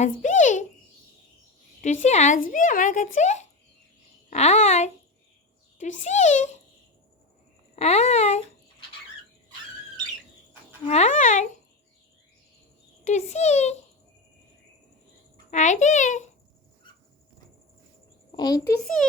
আসবি? টুসি আসবি আমার কাছে? আয় টুসি, আয় আয় টুসি, আয় রে। এই টুসি।